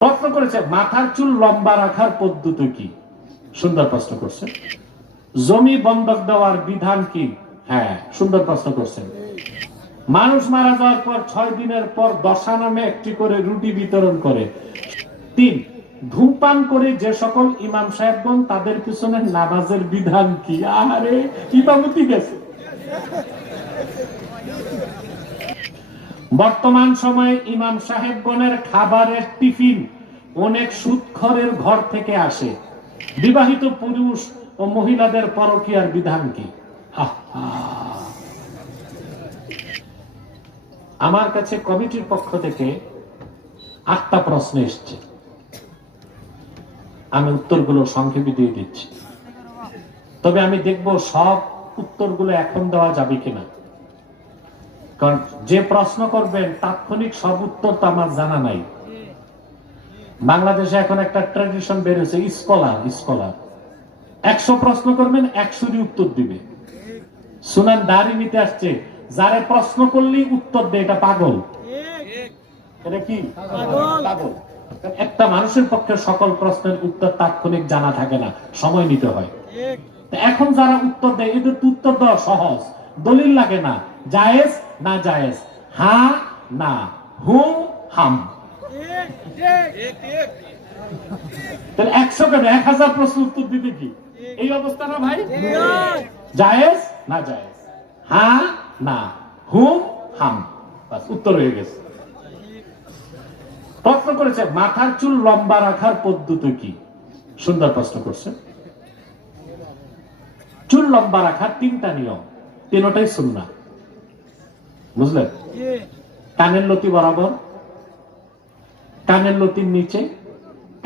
প্রশ্ন করেছে মাথার চুল লম্বা রাখার পদ্ধতি কি? সুন্দর প্রশ্ন করছে। জমি বন্ধক দেওয়ার বিধান কি? হ্যাঁ, সুন্দর প্রশ্ন করছেন। মানুষ মারা যাওয়ার পর 6 দিনের পর দশা নামে একটি করে রুটি বিতরণ করে। 3, ধূমপান করে যে সকল ইমাম সাহেবগণ তাদের পিছনে নামাজের বিধান কি? আরে ইমামতি গেছে। বর্তমান সময়ে ইমাম সাহেবগণের খাবারের টিফিন অনেক সুদখোরের ঘর থেকে আসে। বিবাহিত পুরুষ ও মহিলাদের পরকীয়ার বিধান কি? আমার কাছে কমিটির পক্ষ থেকে 8টা প্রশ্ন এসছে, আমি উত্তরগুলো সংক্ষেপে দিয়ে দিচ্ছি। তবে আমি দেখব সব উত্তরগুলো এখন দেওয়া যাবে কিনা, কারণ যে প্রশ্ন করবেন তাৎক্ষণিক সব উত্তর তো আমার জানা নাই। বাংলাদেশে এখন একটা ট্র্যাডিশন বের হয়েছে, স্কলার 100 প্রশ্ন করবেন 100ই উত্তর দিবে। সুনান দারিমিতে আসছে, যারে প্রশ্ন করলেই উত্তর দেয় এটা পাগল। এটা কি পাগল? একটা মানুষের পক্ষে সকল প্রশ্নের উত্তর তাৎক্ষণিক জানা থাকে না, সময় নিতে হয়। এখন যারা উত্তর দেয় এদের উত্তর দেওয়া সহজ, দলিল লাগে না। জায়েজ না জায়েজ, হ্যাঁ না, হুম হাম। 100 কেন 1000 প্রশ্ন উত্তর দিতে কি এই অবস্থা না ভাই? জায়েজ না জায়েজ, হ্যাঁ না, হুম হাম, বাস উত্তর হয়ে গেছে। প্রশ্ন করেছে মাথার চুল লম্বা রাখার পদ্ধতি কি? সুন্দর প্রশ্ন করছে। চুল লম্বা রাখার 3টা নিয়ম, 3টাই সুন্নাহ। বুঝলেন? কানের লতি বরাবর, কানের লতির নিচে,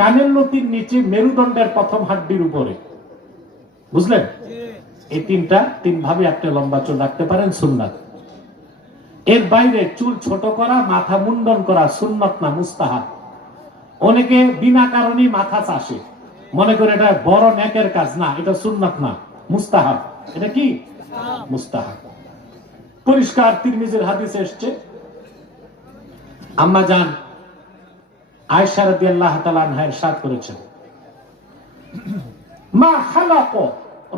কানের লতির নিচে মেরুদণ্ডের প্রথম হাড্ডির উপরে। বুঝলেন? এই 3 ভাবে আপনি লম্বা চুল রাখতে পারেন, সুন্নাত। এর বাইরে চুল ছোট করা, মাথা মুন্ডন করা সুন্নত না, মুস্তাহাব। অনেকে বিনা কারণে মাথা চাষে, মনে করে এটা বড় নেকের কাজ, না, এটা সুন্নত না, মুস্তাহাব। এটা কি? মুস্তাহাব। পরিষ্কার তিরমিজির হাদিসে এসেছে, আম্মা জান আয়েশা রাদিয়াল্লাহু তাআলা আনহা ইরশাদ করেছেন, মা খালাকা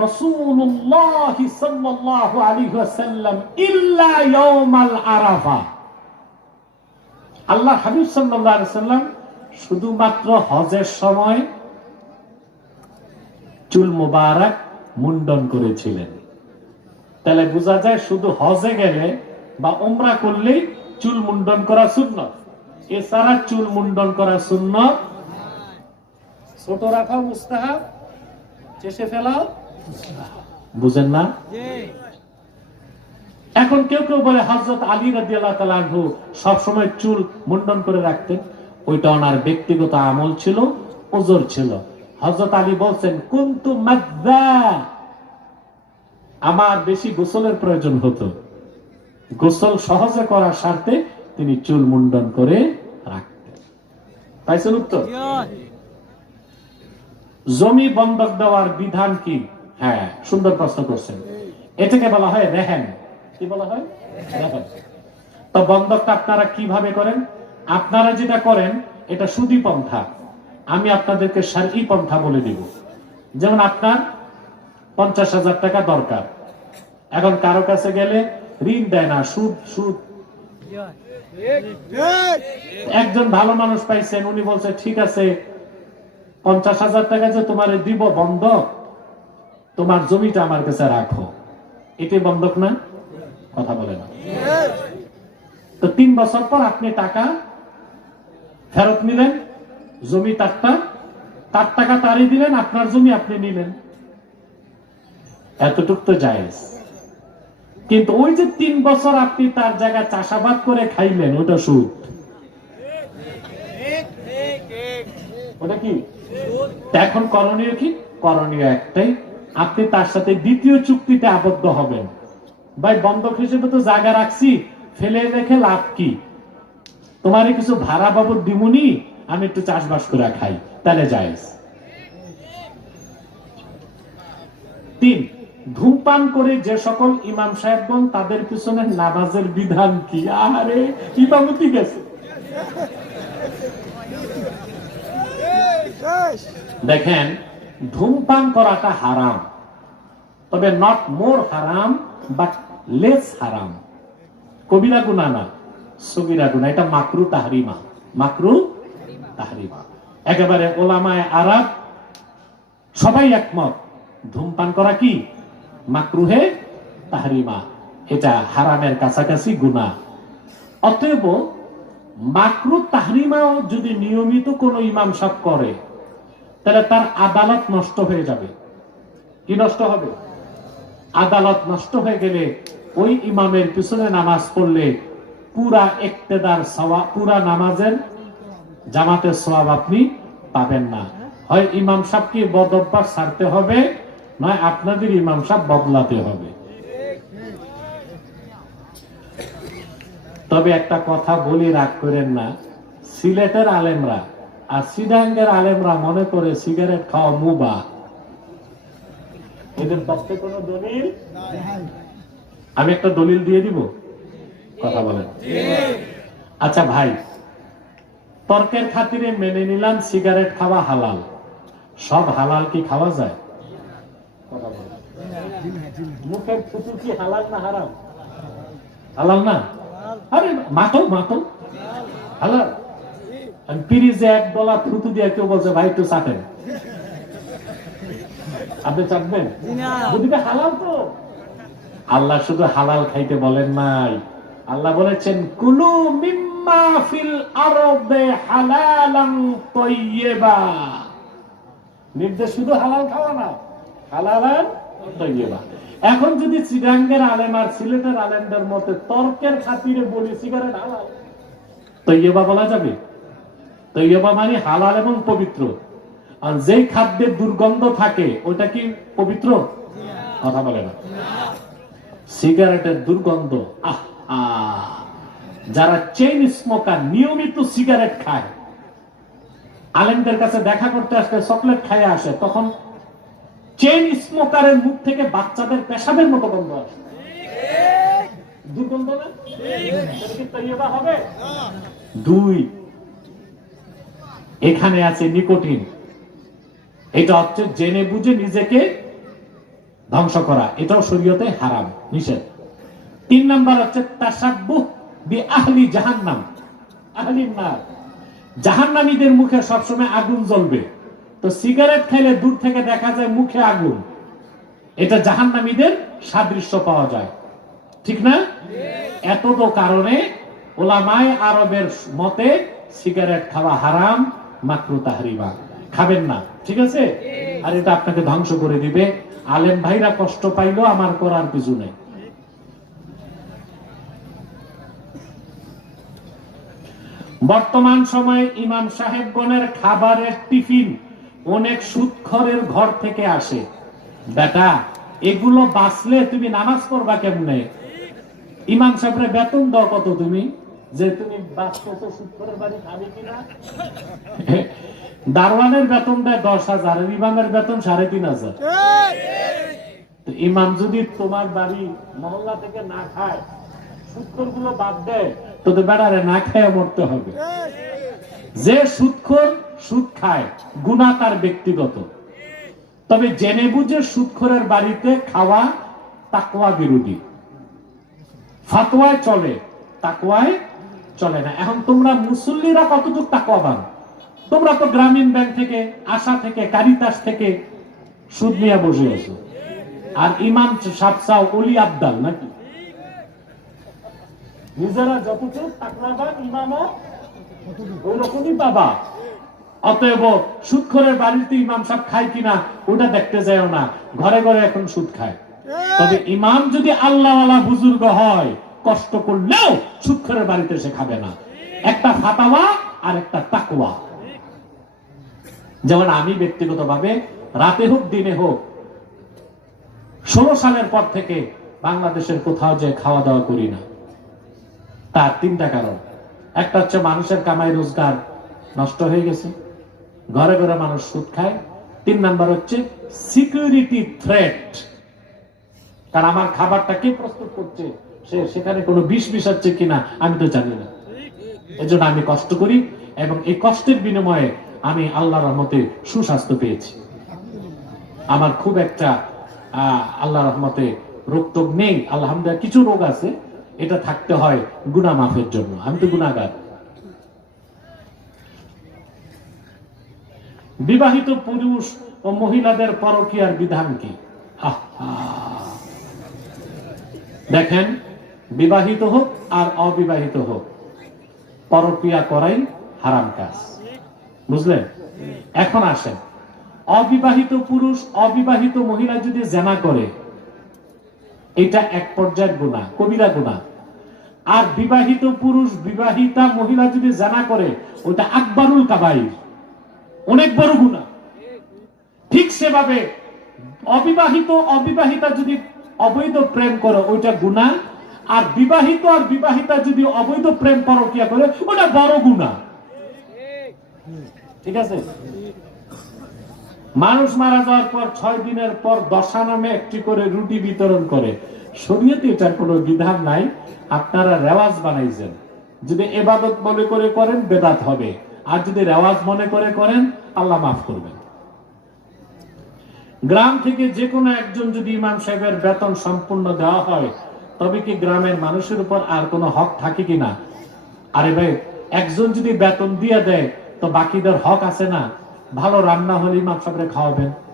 রাসূলুল্লাহ সাল্লাল্লাহু আলাইহি ওয়াসাল্লাম ইল্লা ইয়াউমাল আরাফা। আল্লাহ হাবিব সাল্লাল্লাহু আলাইহি ওয়াসাল্লাম শুধুমাত্র হজের সময় চুল মুবারক মুন্ডন করেছিলেন। তাহলে বোঝা যায় শুধু হজে গেলে বা উমরা করলেই চুল মুন্ডন করা সুন্নাত, এছাড়া চুল মুন্ডন করা সুন্নাত। ছোট রাখাও মুস্তাহাব, চেষে ফেলাও মুস্তাহাব। বুঝেন না? এখন কেউ কেউ বলে হযরত আলী রাদিয়াল্লাহু তাআলা আনহু সব সময় চুল মুন্ডন করে রাখতেন, ওইটা ওনার ব্যক্তিগত আমল ছিল, ওজর ছিল। হযরত আলী বলছেন, কুনতু মাযযা, আমার বেশি গোসলের প্রয়োজন হতো, গোসল সহজে করার স্বার্থে তিনি চুল মুন্ডন করে রাখতেন। পাইছেন উত্তর? জমি বন্ধক দেওয়ার বিধান কি? হ্যাঁ, সুন্দর প্রশ্ন করছেন। এটাকে বলা হয় রেহেন। কি বলা হয়? রেহেন। তো বন্ধকটা আপনারা কিভাবে করেন? আপনারা যেটা করেন এটা সুদী পন্থা, আমি আপনাদেরকে শারঈ পন্থা বলে দিব। যেমন আপনার 50,000 টাকা দরকার, এখন কারো কাছে গেলে ঋণ দেয় না, সুদ সুদ। একজন ভালো মানুষ পাইছেন, উনি বলছে ঠিক আছে 50,000 টাকা যে তোমার দিব বন্ধক, তোমার জমিটা আমার কাছে রাখো। এটি বন্ধক না? কথা বলে না। তো 3 বছর পর আপনি টাকা ফেরত নিলেন, জমি তার টাকা তারই দিলেন, আপনার জমি আপনি নিলেন, এতটুক তো জায়েজ। কিন্তু ওই যে 3 বছর আপনি তার জায়গায় চাষাবাদ করে খাইলেন, ওটা সুদ। ওটা কি? এখন করণীয় কি? করণীয় একটাই, আপনি তার সাথে দ্বিতীয় চুক্তিতে আবদ্ধ হবেন। ভাই বন্ধক হিসেবে তো জায়গা রাখছি, ফেলে রেখে লাভ কি? তোমার কিছু ভাড়া বাবদ দিমুনি, আমি একটু চাষবাস করে খাই, তাহলে জায়েজ। 3, ধূমপান করে যে সকল ইমাম সাহেবগণ তাদের পিছনে নামাজের বিধান কি? আরে ইমামতি গেছে। দেখেন, ধূমপান করাটা হারাম, তবে নট মোর হারাম বাট লেস হারাম। কবিরা গুনাহ না, সগীরা গুনাহ। এটা মাকরু তাহরিমা, মাকরু তাহরিমা। একেবারে ওলামায়ে আরাব সবাই একমত, ধূমপান করা কি মাকরুহে তাহরিমা, এটা হারামের কাছাকাছি গুনাহ। অতএব মাকরু তাহরিমাও যদি নিয়মিত কোন ইমাম সাহেব করে, তাহলে তার আদালত নষ্ট হয়ে যাবে। কি নষ্ট হবে? আদালত নষ্ট হয়ে গেলে ওই ইমামের পিছনে নামাজ পড়লে পুরা ইক্তেদার সওয়াব, পুরা নামাজের জামাতের সওয়াব আপনি পাবেন না। হয় ইমাম সাহেবকে বদ অভ্যাস ছাড়তে হবে, নয় আপনাদের ইমাম সাহেব বদলাতে হবে। তবে একটা কথা বলি, রাগ করেন না, সিলেটের আলেমরা আর সিডাঙ্গের আলেমরা মনে করে সিগারেট খাওয়া মুবাহ। এদের পক্ষে কোনো দলিল? আমি একটা দলিল দিয়ে দিব, কথা বলেন। আচ্ছা ভাই, তর্কের খাতিরে মেনে নিলাম সিগারেট খাওয়া হালাল। সব হালাল কি খাওয়া যায়? কথা বলেন। মুখের থুতু কি হালাল না হারাম? হালাল না? আরে মাতো মাতো হালাল। পিরিজে এক ডলা থুতু দিয়ে কেউ বলছে ভাই একটু চাটেন, আপনি চাটবেন? দুদিকে হালাল তো। আল্লাহ শুধু হালাল খাইতে বলেন নাই, আল্লাহ বলেছেন কুলু মিম্মা ফিল আরদে হালালান তাইয়্যিবা। নির্দেশ শুধু হালাল খাওয়া না, হালালান তাইয়্যিবা। এখন যদি চিটাঙ্গের আলেম আর সিলেটের আলেমদের মতে তর্কের খাতিরে বলি সিগারেট হালাল, তাইয়্যিবা বলা যাবে? তাইয়্যিবা মানে হালাল এবং পবিত্র। আর যে খাদ্যের দুর্গন্ধ থাকে ওটা কি পবিত্র? কথা বলে না। সিগারেটের দুর্গন্ধ, যারা চেইন স্মোকার নিয়মিত সিগারেট খায়, আলেমদের কাছে দেখা করতে আসলে চকলেট খাইয়ে আসে, তখন চেইন স্মোকারের মুখ থেকে বাচ্চাদের পেশাবের মতো গন্ধ আসে। দুর্গন্ধ না? তাইয়্যিবা হবে? দুই, এখানে আছে নিকোটিন। এটা হচ্ছে জেনে বুঝে নিজেকে ধ্বংস করা, এটাও শরীয়তে হারাম, নিষেধ। 3 নাম্বার হচ্ছে তাসাব্বুহ বি আহলি জাহান্নাম, আহলিন নার। জাহান্নামীদের মুখে সবসময় আগুন জ্বলবে, তো সিগারেট খাইলে দূর থেকে দেখা যায় মুখে আগুন, এটা জাহান্নামীদের সাদৃশ্য পাওয়া যায়, ঠিক না? এত তো কারণে ওলামায়ে আরবের মতে সিগারেট খাওয়া হারাম, মাকরু তাহরিমা, খাবেন না, ঠিক আছে? আর এটা আপনাকে ধ্বংস করে দিবে। আলেম ভাইরা কষ্ট পাইলো, আমার করার কিছু নেই। বর্তমান সময়ে ইমাম সাহেবগণের খাবারের টিফিন অনেক সুদখোরের ঘর থেকে আসে। বেটা, এগুলো বাঁচলে তুমি নামাজ পড়বা কেমনে? ইমাম সাহেবের বেতন দাও কত তুমি, যে তুমি বাঁচতেছো সুদখোরের বাড়ি খাবে কিনা? দারওয়ানের বেতন দেয় 10,000, ইমামের বেতন 3,500। ইমাম যদি তোমার বাড়ি মহল্লা থেকে না খায়, সুদখোর গুলো বাদ দেয়, তো বেড়ারে না খেয়ে মরতে হবে। যে সুদখোর সুদ খায়, গুনাহ তার ব্যক্তিগত, তবে জেনে বুঝে সুদখোরের বাড়িতে খাওয়া তাকওয়া বিরোধী। ফাতোয়ায় চলে, তাকওয়ায় চলে না। এখন তোমরা মুসল্লিরা কতটুকু তাকওয়াবান? তোমরা তো গ্রামীণ ব্যাংক থেকে, আশা থেকে, কারিতাস থেকে সুদ নিয়ে বসে আছো, আর ইমাম সাবসাও ওলি আবদাল নাকি? নিজেরা যতটুকু তাকওয়াবান, ইমামও ওই রকমই বাবা। অতএব সুদখোরের বাড়িতে ইমাম সাহেব খায় কিনা ওটা দেখতে যায়ও না, ঘরে ঘরে এখন সুদ খায়। তবে ইমাম যদি আল্লাহওয়ালা বুজুর্গ হয়, কষ্ট করলেও সুদখোরের বাড়িতে সে খাবে না। একটা ফাতাওয়া আর একটা তাকওয়া। যেমন আমি ব্যক্তিগতভাবে রাতে হোক দিনে হোক 16 সালের পর থেকে বাংলাদেশের কোথাও যে খাওয়া দাওয়া করি না। তার 3টা কারণ। একটা হচ্ছে মানুষের কামাই রোজগার নষ্ট হয়ে গেছে, ঘরে ঘরে মানুষ সুদ খায়। 3 নাম্বার হচ্ছে সিকিউরিটি থ্রেট, কারণ আমার খাবারটা কে প্রস্তুত করছে, সে সেখানে কোনো বিষ মিশাচ্ছে কিনা আমি তো জানি না। এজন্য আমি কষ্ট করি, এবং এই কষ্টের বিনিময়ে আমি আল্লাহর রহমতে সুস্বাস্থ্য পেয়েছি। আমার খুব একটা আল্লাহর রহমতে রোগ টোগ নেই, আলহামদুলিল্লাহ। কিছু রোগ আছে, এটা থাকতে হয় গুনাহ মাফের জন্য, আমি তো গুনাহগার। বিবাহিত পুরুষ ও মহিলাদের পরকীয়ার বিধান কি? দেখেন, বিবাহিত হোক আর অবিবাহিত হোক, পরকীয়া করাই হারাম কাজ, বুঝলেন? এখন আসেন, অবিবাহিত পুরুষ অবিবাহিত মহিলা যদি জিনা করে, এটা এক পর্যায়ের গুনাহ, কবিরা গুনাহ। আর বিবাহিত পুরুষ বিবাহিতা মহিলা যদি জিনা করে, ওটা আকবারুল কাবাইর, অনেক বড় গুনাহ। ঠিক সেভাবে অবিবাহিত অবিবাহিতা যদি অবৈধ প্রেম করে, ওইটা গুনাহ। আর বিবাহিত আর বিবাহিতা যদি অবৈধ প্রেম পরকীয়া করে, ওটা বড় গুনাহ। ঠিক আছে? মানুষ মারা যাওয়ার পর 6 দিনের পর দশা নামে একটি করে রুটি বিতরণ করে, শরীয়তে এটার কোনো বিধান নাই, আপনারা রেওয়াজ বানাইছেন। যদি ইবাদত মনে করে করেন, বেদাত হবে। আর যদি রেওয়াজ মনে করে করেন, আল্লাহ মাফ করবেন। গ্রাম থেকে যে কোনো একজন যদি ইমাম সাহেবের বেতন সম্পূর্ণ দেওয়া হয়, তবে কি গ্রামের মানুষের উপর আর কোনো হক থাকে কিনা? আরে ভাই, একজন যদি বেতন দিয়ে দেয়, তো বাকিদের হক আছে না? ভালো রান্না হলে ইমাম সাহেবরে খাওয়াবেন।